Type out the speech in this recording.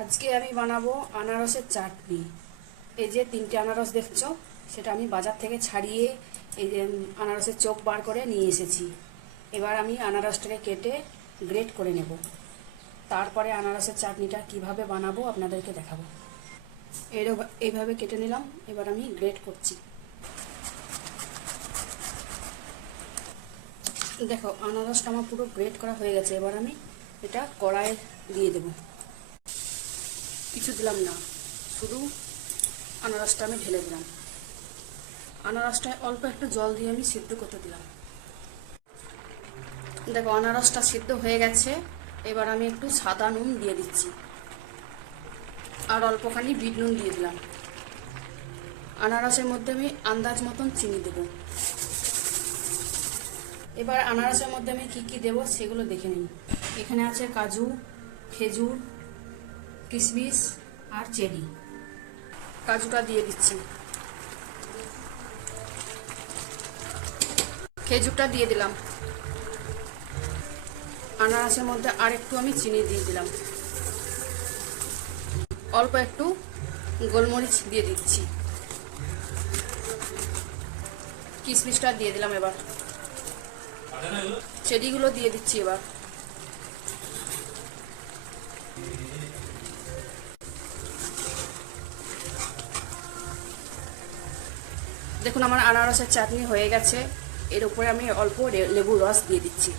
আজকে আমি বানাবো আনারসের চাটনি। এই যে 3টে আনারস দেখছো, সেটা আমি বাজার থেকে ছাড়িয়ে এই যে আনারসের চোখ বার করে নিয়ে এসেছি। এবার আমি আনারসটাকে কেটে গ্রেট করে নেব। তারপরে আনারসের চাটনিটা কিভাবে বানাবো আপনাদেরকে দেখাবো। এইভাবে কেটে নিলাম, এবার আমি গ্রেট করছি। দেখো আনারসটা আমার পুরো গ্রেট করা হয়ে গেছে। এবার আমি এটা কড়াইয়ে দিয়ে দেবো। কিছু দিলাম না, শুধু আনারসটা আমি ঢেলে দিলাম। আনারসটায় অল্প একটু জল দিয়ে আমি সিদ্ধ করতে দিলাম। দেখো আনারসটা সিদ্ধ হয়ে গেছে। এবার আমি একটু সাদা নুন দিয়ে দিচ্ছি, আর অল্পখানি বিট নুন দিয়ে দিলাম। আনারসের মধ্যে আমি আন্দাজ মতন চিনি দেব। এবার আনারসের মধ্যে আমি কি কি দেবো সেগুলো দেখে নিন। এখানে আছে কাজু, খেজুর, কিশমিশ আর চেরি। কাজুটা দিয়ে দিচ্ছি, খেজুরটা দিয়ে দিলাম। আনারসের মধ্যে আর একটু আমি চিনি দিয়ে দিলাম। অল্প একটু গোলমরিচ দিয়ে দিচ্ছি। কিশমিশটা দিয়ে দিলাম। এবার চেরিগুলো দিয়ে দিচ্ছি। এবার দেখুন আমার আনারসের চাটনি হয়ে গেছে। এর উপরে আমি অল্প লেবুর রস দিয়ে দিচ্ছি।